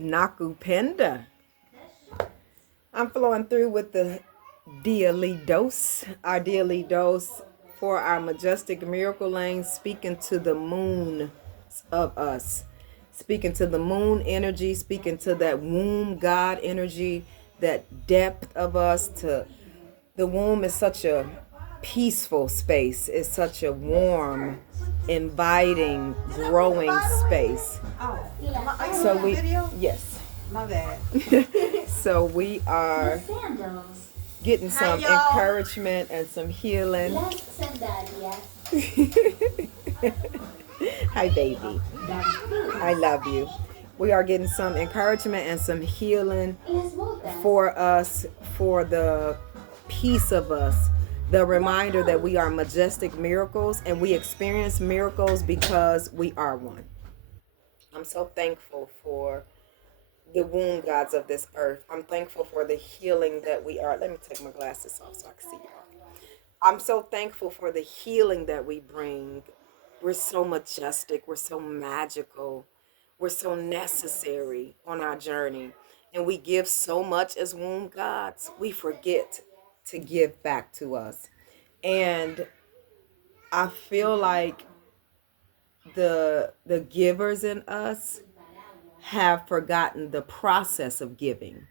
Nakupenda. I'm flowing through with the daily dose, our daily dose for our majestic miracle lane, speaking to the moon of us, speaking to the moon energy, speaking to that womb God energy, that depth of us. To the womb is such a peaceful space. It's such a warm, inviting, growing space. So we, yes. My bad. So we are getting some encouragement and some healing. Hi, baby. I love you. We are getting some encouragement and some healing for us, for the peace of us. The reminder that we are majestic miracles and we experience miracles because we are one. I'm so thankful for the womb gods of this earth. I'm thankful for the healing that we are. Let me take my glasses off so I can see y'all. I'm so thankful for the healing that we bring. We're so majestic. We're so magical. We're so necessary on our journey. And we give so much as womb gods. We forget to give back to us. And I feel like the givers in us have forgotten the process of giving,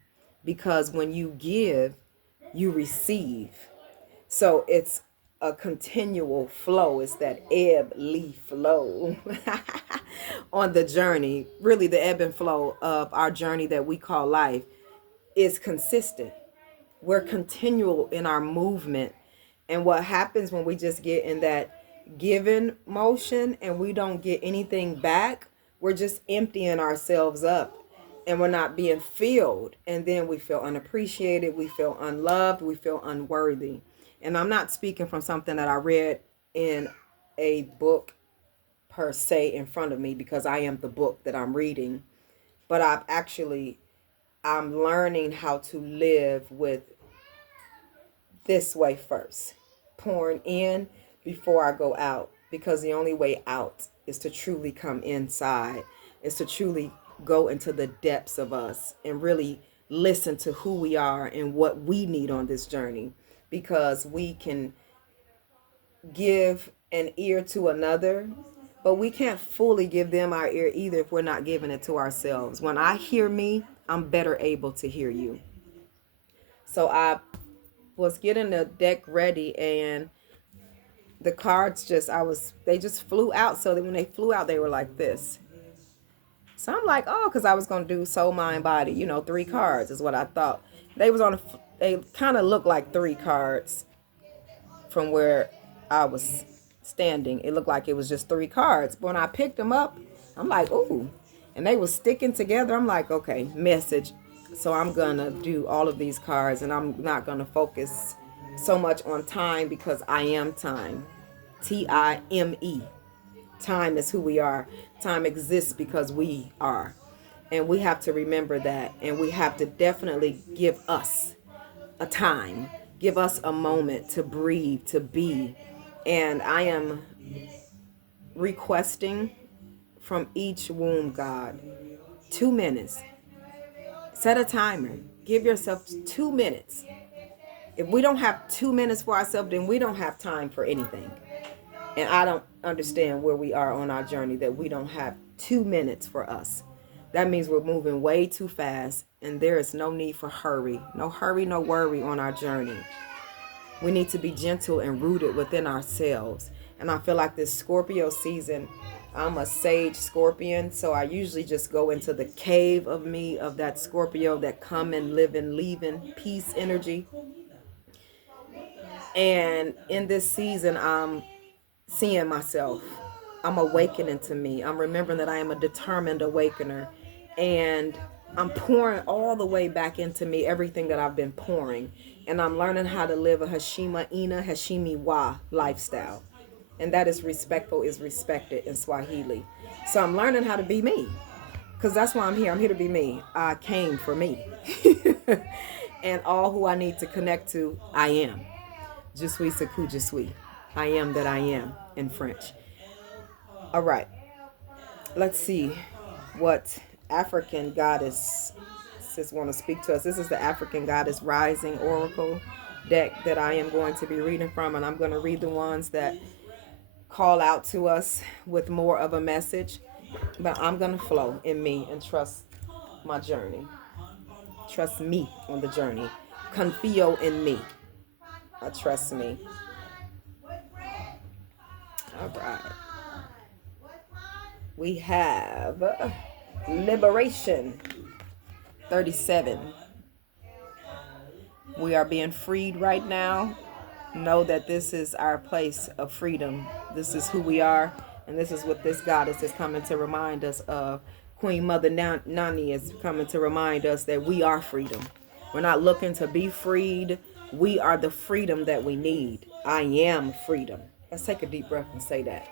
because when you give, you receive. So it's a continual flow. It's that ebb, leaf, flow on the journey. Really, the ebb and flow of our journey that we call life is consistent. We're continual in our movement. And what happens when we just get in that given motion and we don't get anything back, we're just emptying ourselves up and we're not being filled. And then we feel unappreciated, we feel unloved, we feel unworthy. And I'm not speaking from something that I read in a book per se in front of me, because I am the book that I'm reading. But I'm learning how to live with this way first, pouring in before I go out, because the only way out is to truly come inside, is to truly go into the depths of us and really listen to who we are and what we need on this journey, because we can give an ear to another, but we can't fully give them our ear either if we're not giving it to ourselves. When I hear me, I'm better able to hear you. So I was getting the deck ready and the cards they just flew out. So that when they flew out, they were like this. So I'm like, oh, because I was going to do soul, mind, body, 3 cards is what I thought. They kind of looked like 3 cards from where I was standing. It looked like it was just 3 cards. But when I picked them up, I'm like, ooh. And they were sticking together. I'm like, okay, message. So I'm going to do all of these cards, and I'm not going to focus so much on time, because I am time. Time. Time is who we are. Time exists because we are. And we have to remember that. And we have to definitely give us a time. Give us a moment to breathe, to be. And I am requesting from each womb god 2 minutes. Set a timer. Give yourself 2 minutes. If we don't have 2 minutes for ourselves, then we don't have time for anything. And I don't understand where we are on our journey that we don't have 2 minutes for us. That means we're moving way too fast, and there is no need for hurry. No hurry, no worry on our journey. We need to be gentle and rooted within ourselves. And I feel like this Scorpio season, I'm a sage Scorpion, so I usually just go into the cave of me, of that Scorpio, that come and live and leave in peace energy. And in this season, I'm seeing myself. I'm awakening to me. I'm remembering that I am a determined awakener. And I'm pouring all the way back into me everything that I've been pouring. And I'm learning how to live a Hashima Ina, Hashimi Wa lifestyle. And that is respectful is respected in Swahili. So I'm learning how to be me. Because that's why I'm here. I'm here to be me. I came for me. And all who I need to connect to, I am. Je suis ce que je suis. I am that I am in French. All right. Let's see what African goddess just want to speak to us. This is the African Goddess Rising Oracle deck that I am going to be reading from, and I'm going to read the ones that call out to us with more of a message. But I'm going to flow in me and trust my journey. Trust me on the journey. Confio in me. Trust me. All right. We have Liberation 37. We are being freed right now. Know that this is our place of freedom. This is who we are, and this is what this goddess is coming to remind us of. Queen Mother Nani is coming to remind us that we are freedom. We're not looking to be freed. We are the freedom that we need. I am freedom. Let's take a deep breath and say that.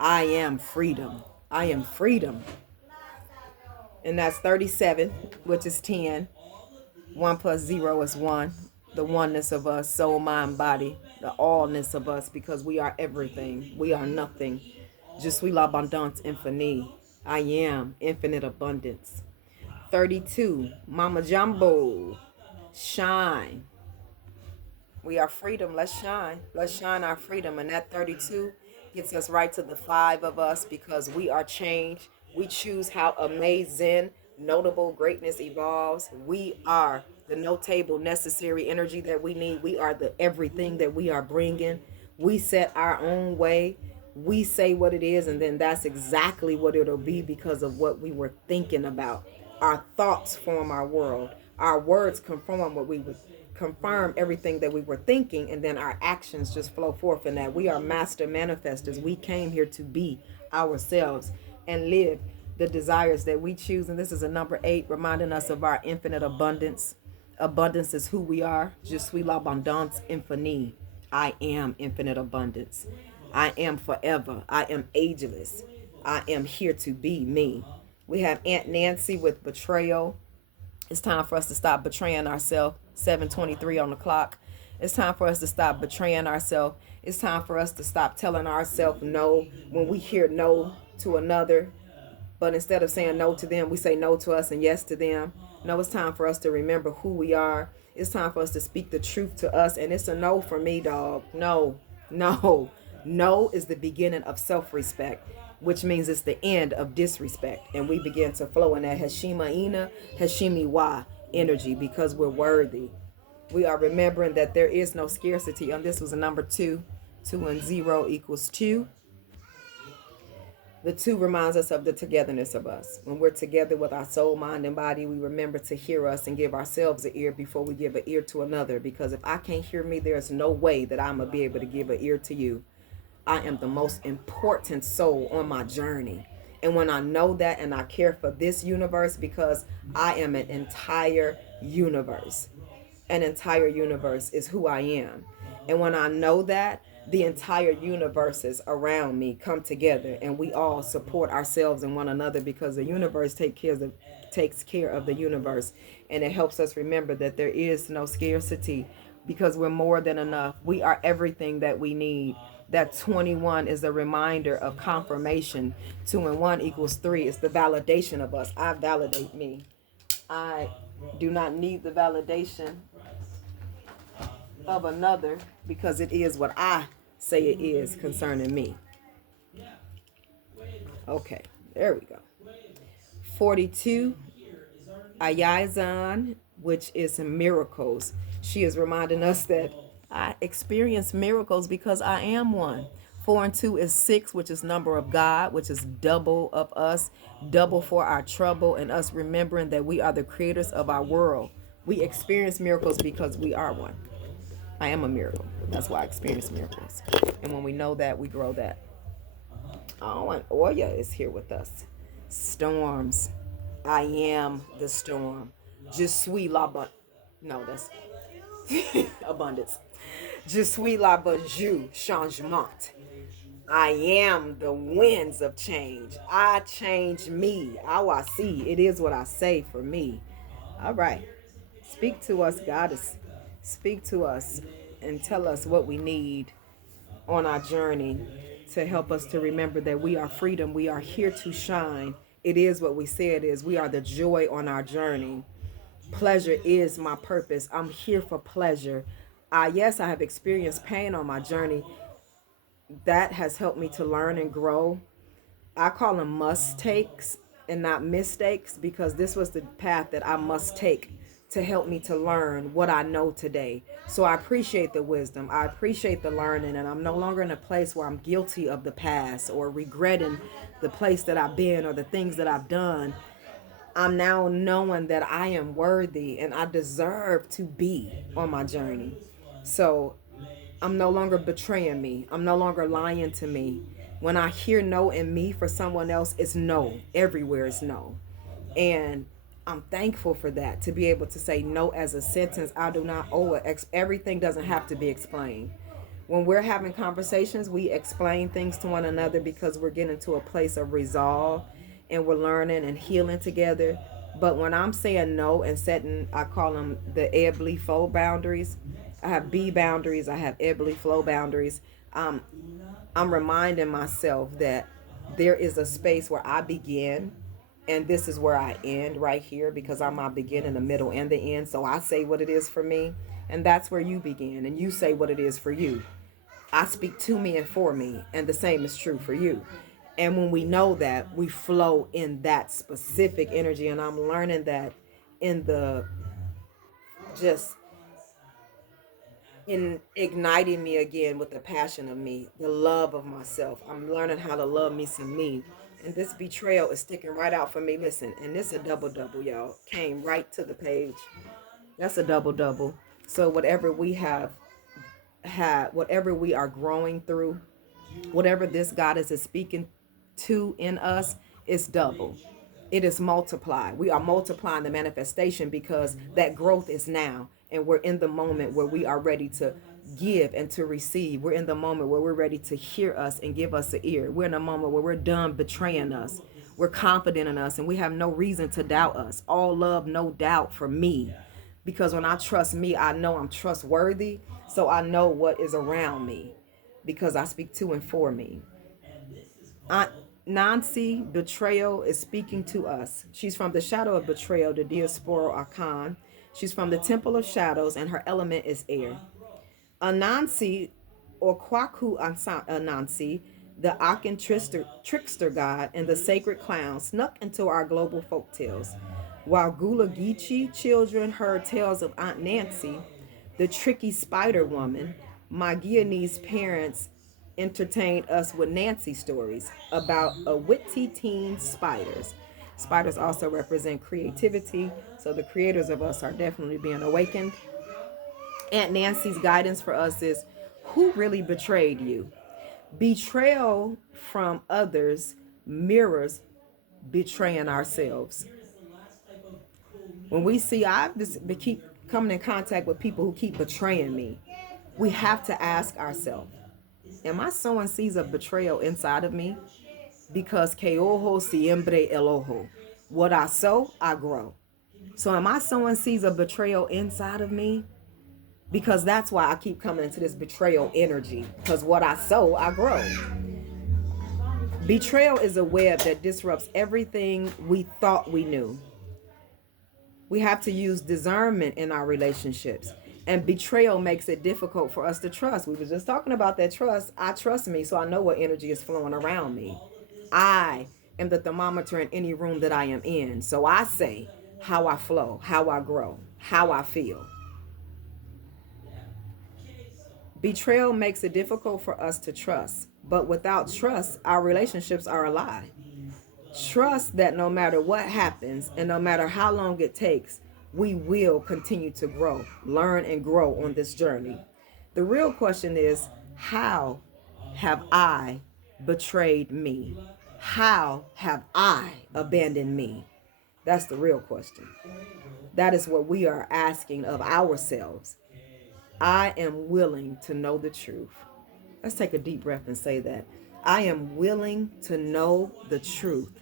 I am freedom. I am freedom. And that's 37, which is 10. 1 plus 0 is 1. The oneness of us, soul, mind, body. The allness of us, because we are everything. We are nothing. Je suis l'abondance infinie. I am infinite abundance. 32, Mama Jumbo. Shine. We are freedom. Let's shine. Let's shine our freedom. And that 32 gets us right to the 5 of us, because we are change. We choose how amazing, notable greatness evolves. We are the notable, necessary energy that we need. We are the everything that we are bringing. We set our own way. We say what it is, and then that's exactly what it'll be because of what we were thinking about. Our thoughts form our world. Our words confirm what we would confirm everything that we were thinking, and then our actions just flow forth in that. We are master manifestors. We came here to be ourselves and live the desires that we choose. And this is a number 8, reminding us of our infinite abundance. Abundance is who we are. Je suis l'abondance infinie. I am infinite abundance. I am forever. I am ageless. I am here to be me. We have Aunt Nancy with betrayal. It's time for us to stop betraying ourselves. 7:23 on the clock. It's time for us to stop betraying ourselves. It's time for us to stop telling ourselves no when we hear no to another. But instead of saying no to them, we say no to us and yes to them. No, it's time for us to remember who we are. It's time for us to speak the truth to us. And it's a no for me, dog. No, no. No is the beginning of self-respect, which means it's the end of disrespect. And we begin to flow in that Hashima Ina, Hashimi Wa energy, because we're worthy. We are remembering that there is no scarcity. And this was a number 2. 2 and 0 equals 2. The 2 reminds us of the togetherness of us. When we're together with our soul, mind, and body, we remember to hear us and give ourselves an ear before we give an ear to another. Because if I can't hear me, there's no way that I'm going to be able to give an ear to you. I am the most important soul on my journey. And when I know that and I care for this universe, because I am an entire universe. An entire universe is who I am. And when I know that, the entire universes around me come together and we all support ourselves and one another, because the universe takes care of the universe. And it helps us remember that there is no scarcity, because we're more than enough. We are everything that we need. That 21 is a reminder of confirmation. 2 and 1 equals 3. It's the validation of us. I validate me. I do not need the validation of another, because it is what I say it is concerning me. Okay, there we go. 42, Ayazan, which is miracles. She is reminding us that I experience miracles because I am one. 4 and 2 is 6, which is number of God, which is double of us, double for our trouble, and us remembering that we are the creators of our world. We experience miracles because we are one. I am a miracle. That's why I experience miracles. And when we know that, we grow that. Oh, and Oya is here with us. Storms. I am the storm. Je suis l'abondance. No, that's abundance. Je suis l'abondance changement. I am the winds of change. I change me. How I see. It is what I say for me. All right. Speak to us, Goddess. Speak to us and tell us what we need on our journey to help us to remember that we are freedom. We are here to shine. It is what we say it is. We are the joy on our journey. Pleasure is my purpose. I'm here for pleasure. Yes, I have experienced pain on my journey. That has helped me to learn and grow. I call them must takes and not mistakes, because this was the path that I must take to help me to learn what I know today. So I appreciate the wisdom. I appreciate the learning, and I'm no longer in a place where I'm guilty of the past or regretting the place that I've been or the things that I've done. I'm now knowing that I am worthy and I deserve to be on my journey. So I'm no longer betraying me. I'm no longer lying to me. When I hear no in me for someone else, it's no. Everywhere is no. And I'm thankful for that, to be able to say no as a sentence. I do not owe it. Everything doesn't have to be explained. When we're having conversations, we explain things to one another because we're getting to a place of resolve and we're learning and healing together. But when I'm saying no and setting, I call them the ebbly flow boundaries. I have B boundaries, I have ebbly flow boundaries. Um, I'm reminding myself that there is a space where I begin and this is where I end right here, because I'm my beginning, the middle, and the end. So I say what it is for me, and that's where you begin, and you say what it is for you. I speak to me and for me, and the same is true for you. And when we know that, we flow in that specific energy. And I'm learning that in the just in igniting me again with the passion of me, the love of myself. I'm learning how to love me some me. And this betrayal is sticking right out for me. Listen, and this a double double, y'all. Came right to the page. That's a double double. So whatever we have had, whatever we are growing through, whatever this goddess is speaking to in us, is double. It is multiplied. We are multiplying the manifestation because that growth is now. And we're in the moment where we are ready to give and to receive. We're in the moment where we're ready to hear us and give us an ear. We're in a moment where we're done betraying us. We're confident in us and we have no reason to doubt us. All love, no doubt for me. Because when I trust me, I know I'm trustworthy. So I know what is around me because I speak to and for me. Aunt Nancy Betrayal is speaking to us. She's from the Shadow of Betrayal, the Diaspora Archon. She's from the Temple of Shadows, and her element is air. Anansi, or Kwaku Anansi, the Akan trickster god and the sacred clown, snuck into our global folk tales. While Gula Geechee children heard tales of Aunt Nancy, the tricky spider woman, my Guyanese parents entertained us with Nancy stories about a witty teen spiders. Spiders also represent creativity, so the creators of us are definitely being awakened. Aunt Nancy's guidance for us is, who really betrayed you? Betrayal from others mirrors betraying ourselves. When we see, I've just keep coming in contact with people who keep betraying me. We have to ask ourselves, am I sowing seeds of betrayal inside of me? Because que ojo siempre el ojo. What I sow, I grow. So am I sowing seeds of betrayal inside of me? Because that's why I keep coming into this betrayal energy. Because what I sow, I grow. Betrayal is a web that disrupts everything we thought we knew. We have to use discernment in our relationships. And betrayal makes it difficult for us to trust. We were just talking about that trust. I trust me, so I know what energy is flowing around me. I am the thermometer in any room that I am in. So I say how I flow, how I grow, how I feel. Betrayal makes it difficult for us to trust. But without trust, our relationships are a lie. Trust that no matter what happens and no matter how long it takes, we will continue to grow, learn, and grow on this journey. The real question is, how have I betrayed me? How have I abandoned me? That's the real question. That is what we are asking of ourselves. I am willing to know the truth. Let's take a deep breath and say that. I am willing to know the truth.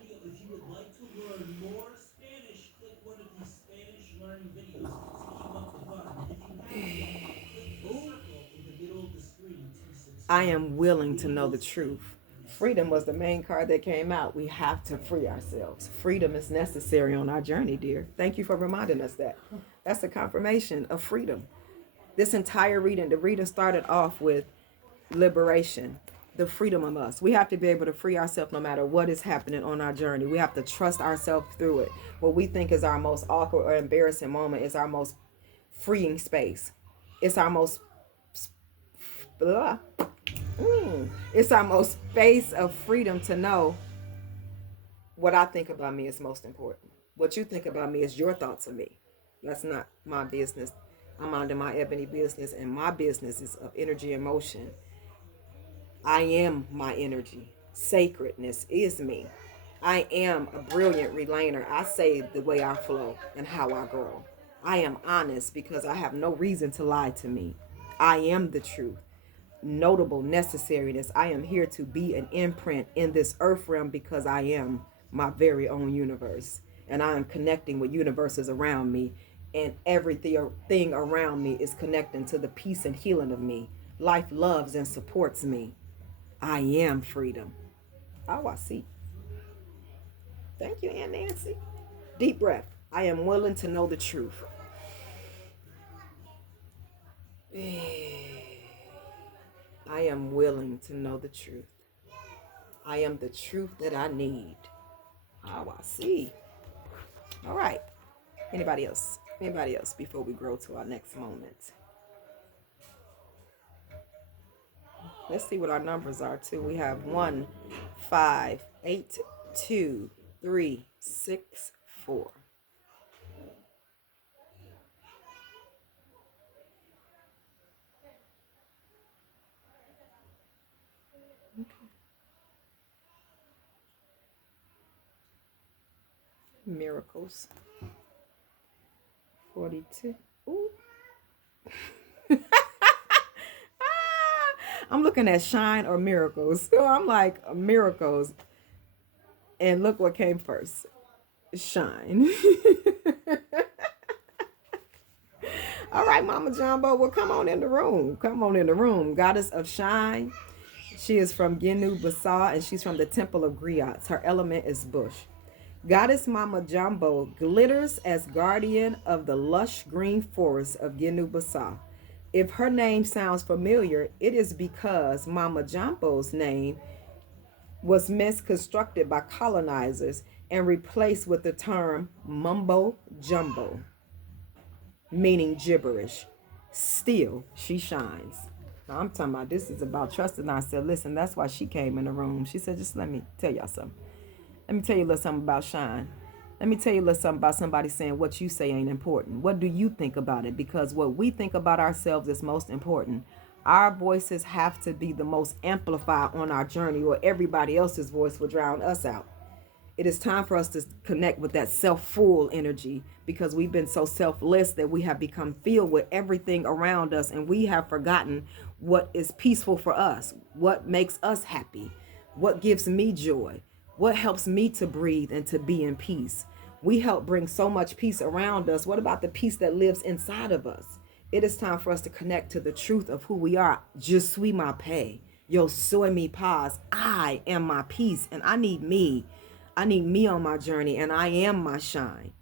I am willing to know the truth. Freedom was the main card that came out. We have to free ourselves. Freedom is necessary on our journey, dear. Thank you for reminding us that. That's a confirmation of freedom. This entire reading, the reading started off with liberation, the freedom of us. We have to be able to free ourselves no matter what is happening on our journey. We have to trust ourselves through it. What we think is our most awkward or embarrassing moment is our most freeing space. It's our most it's our most space of freedom to know what I think about me is most important. What you think about me is your thoughts of me. That's not my business. I'm under my ebony business, and my business is of energy and motion. I am my energy. Sacredness is me. I am a brilliant relayer. I say the way I flow and how I grow. I am honest because I have no reason to lie to me. I am the truth. Notable necessariness. I am here to be an imprint in this earth realm because I am my very own universe. And I am connecting with universes around me. And everything around me is connecting to the peace and healing of me. Life loves and supports me. I am freedom. Oh, I see. Thank you, Aunt Nancy. Deep breath. I am willing to know the truth. I am willing to know the truth. I am the truth that I need. Oh, I see. All right. Anybody else? Anybody else before we grow to our next moment? Let's see what our numbers are too. We have 1, 5, 8, 2, 3, 6, 4. Miracles. 42. Ooh. I'm looking at shine or miracles. So I'm like, miracles. And look what came first. Shine. All right, Mama Jumbo. Well, come on in the room. Come on in the room. Goddess of Shine. She is from Genu Basa, and she's from the Temple of Griots. Her element is bush. Goddess Mama Jumbo glitters as guardian of the lush green forest of Genu Basa. If her name sounds familiar, it is because Mama Jumbo's name was misconstrued by colonizers and replaced with the term mumbo jumbo, meaning gibberish. Still, she shines. Now, I'm talking about this is about trusting ourselves. Listen, that's why she came in the room. She said, just let me tell y'all something. Let me tell you a little something about shine. Let me tell you a little something about somebody saying what you say ain't important. What do you think about it? Because what we think about ourselves is most important. Our voices have to be the most amplified on our journey, or everybody else's voice will drown us out. It is time for us to connect with that self-full energy, because we've been so selfless that we have become filled with everything around us, and we have forgotten what is peaceful for us, what makes us happy, what gives me joy, what helps me to breathe and to be in peace. We help bring so much peace around us. What about the peace that lives inside of us? It is time for us to connect to the truth of who we are. Je suis ma paix. Yo soy mi paz. I am my peace, and I need me. I need me on my journey, and I am my shine.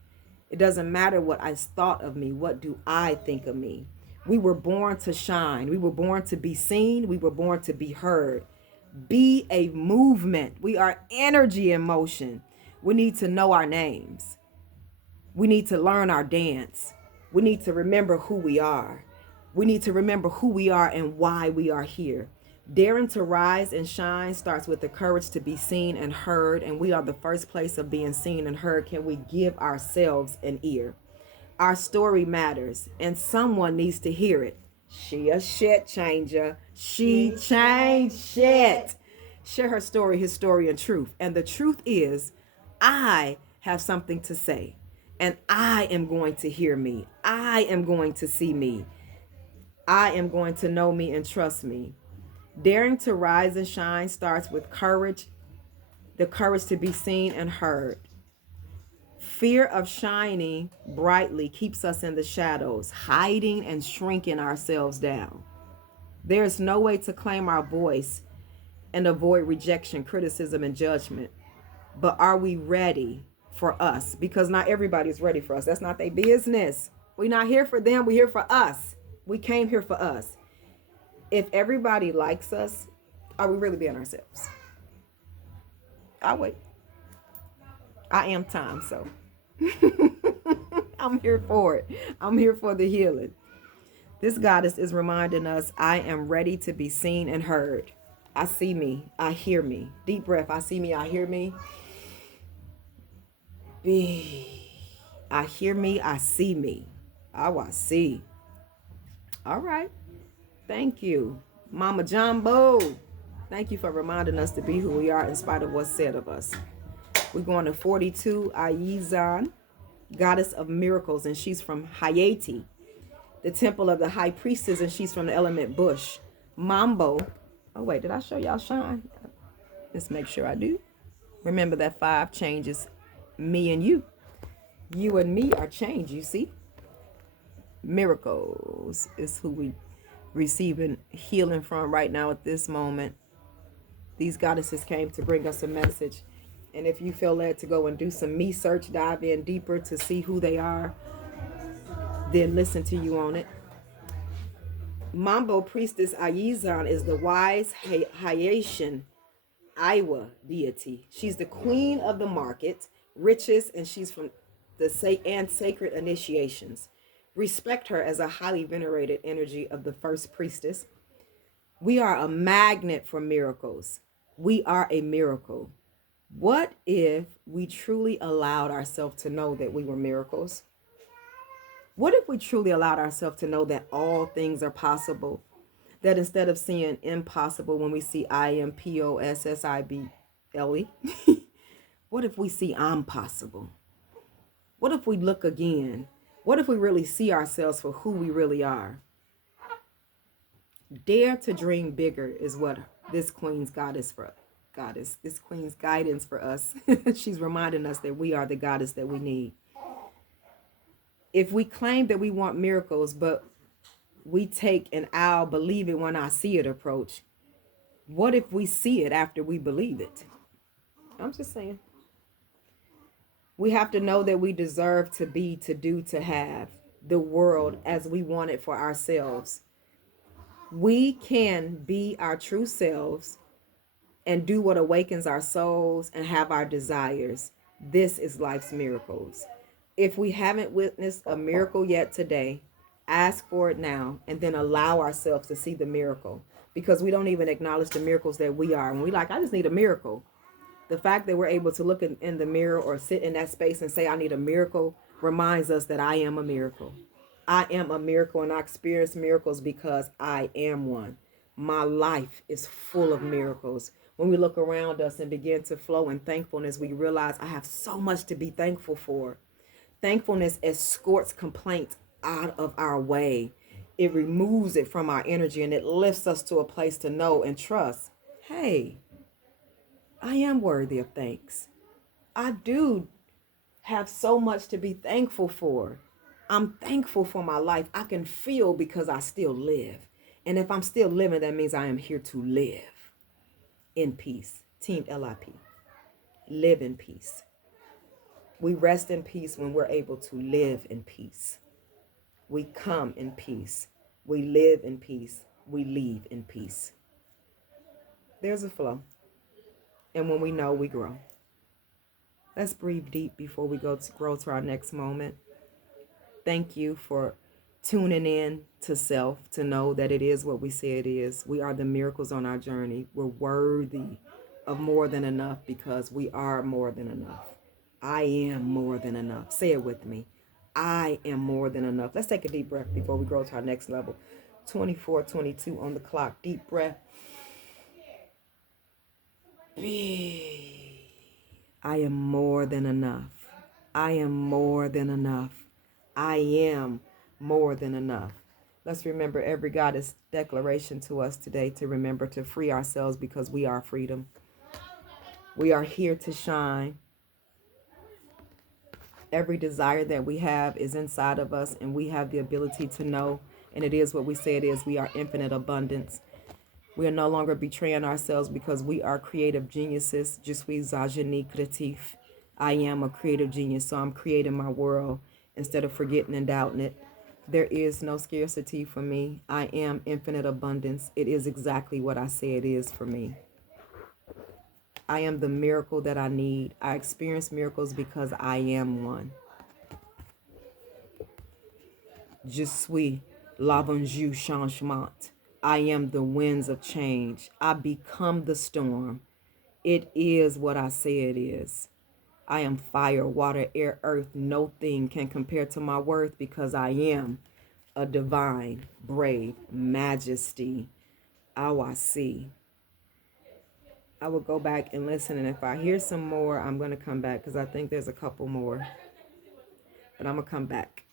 It doesn't matter what I thought of me. What do I think of me? We were born to shine. We were born to be seen. We were born to be heard. Be a movement. We are energy in motion. We need to know our names. We need to learn our dance. We need to remember who we are. We need to remember who we are and why we are here. Daring to rise and shine starts with the courage to be seen and heard, and we are the first place of being seen and heard. Can we give ourselves an ear? Our story matters, and someone needs to hear it. She a shit changer. She changed shit. Share her story, his story, and truth. And the truth is, I have something to say, and I am going to hear me. I am going to see me. I am going to know me and trust me. Daring to rise and shine starts with courage, the courage to be seen and heard. Fear of shining brightly keeps us in the shadows, hiding and shrinking ourselves down. There's no way to claim our voice and avoid rejection, criticism, and judgment. But are we ready for us? Because not everybody's ready for us. That's not their business. We're not here for them. We're here for us. We came here for us. If everybody likes us, are we really being ourselves? I'll wait. I am time, so I'm here for it. I'm here for the healing. This goddess is reminding us, I am ready to be seen and heard. I see me. I hear me. Deep breath. I see me. I hear me. I hear me. I see me. Oh, I see. All right. Thank you, Mama Jumbo. Thank you for reminding us to be who we are in spite of what's said of us. We're going to 42, Ayizan, goddess of miracles, and she's from Haiti, the temple of the high priestess, and she's from the element bush. Mambo. Oh, wait, did I show y'all shine? Let's make sure I do. Remember that 5 changes me and you. You and me are changed, you see? Miracles is who we receiving healing from right now at this moment. These goddesses came to bring us a message. And if you feel led to go and do some me search, dive in deeper to see who they are, then listen to you on it. Mambo priestess Ayizan is the wise Haitian Iowa deity. She's the queen of the market, riches, and she's from the sacred initiations. Respect her as a highly venerated energy of the first priestess. We are a magnet for miracles. We are a miracle. What if we truly allowed ourselves to know that we were miracles? What if we truly allowed ourselves to know that all things are possible? That instead of seeing impossible when we see impossible, what if we see I'm possible? What if we look again? What if we really see ourselves for who we really are? Dare to dream bigger is what this queen's this queen's guidance for us. She's reminding us that we are the goddess that we need. If we claim that we want miracles, but we take an I'll believe it when I see it approach, what if we see it after we believe it? I'm just saying. We have to know that we deserve to be, to do, to have the world as we want it for ourselves. We can be our true selves and do what awakens our souls and have our desires. This is life's miracles. If we haven't witnessed a miracle yet today, ask for it now and then allow ourselves to see the miracle, because we don't even acknowledge the miracles that we are. And we like, I just need a miracle. The fact that we're able to look in the mirror or sit in that space and say, I need a miracle, reminds us that I am a miracle. I am a miracle, and I experience miracles because I am one. My life is full of miracles. When we look around us and begin to flow in thankfulness, we realize I have so much to be thankful for. Thankfulness escorts complaint out of our way. It removes it from our energy, and it lifts us to a place to know and trust, hey, I am worthy of thanks. I do have so much to be thankful for. I'm thankful for my life. I can feel because I still live. And if I'm still living, that means I am here to live in peace. Team LIP. Live in peace. We rest in peace when we're able to live in peace. We come in peace. We live in peace. We leave in peace. There's a flow. And when we know, we grow. Let's breathe deep before we grow to our next moment. Thank you for tuning in to self, to know that it is what we say it is. We are the miracles on our journey. We're worthy of more than enough because we are more than enough. I am more than enough. Say it with me. I am more than enough. Let's take a deep breath before we grow to our next level. 24:22 on the clock. Deep breath. I am more than enough. I am more than enough. I am more than enough. Let's remember every goddess declaration to us today, to remember to free ourselves because we are freedom. We are here to shine. Every desire that we have is inside of us, and we have the ability to know And it is what we say it is. We are infinite abundance. We are no longer betraying ourselves because we are creative geniuses. Je suis un génie créatif. I am a creative genius, so I'm creating my world instead of forgetting and doubting it. There is no scarcity for me. I am infinite abundance. It is exactly what I say it is for me. I am the miracle that I need. I experience miracles because I am one. Je suis l'avenue changement. I am the winds of change. I become the storm. It is what I say it is. I am fire, water, air, earth. No thing can compare to my worth because I am a divine, brave majesty. I see. I will go back and listen, and if I hear some more, I'm going to come back because I think there's a couple more. But I'm going to come back.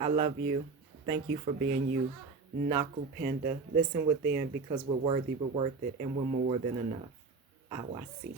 I love you. Thank you for being you. Nakupenda. Listen within because we're worthy, we're worth it, and we're more than enough. I see.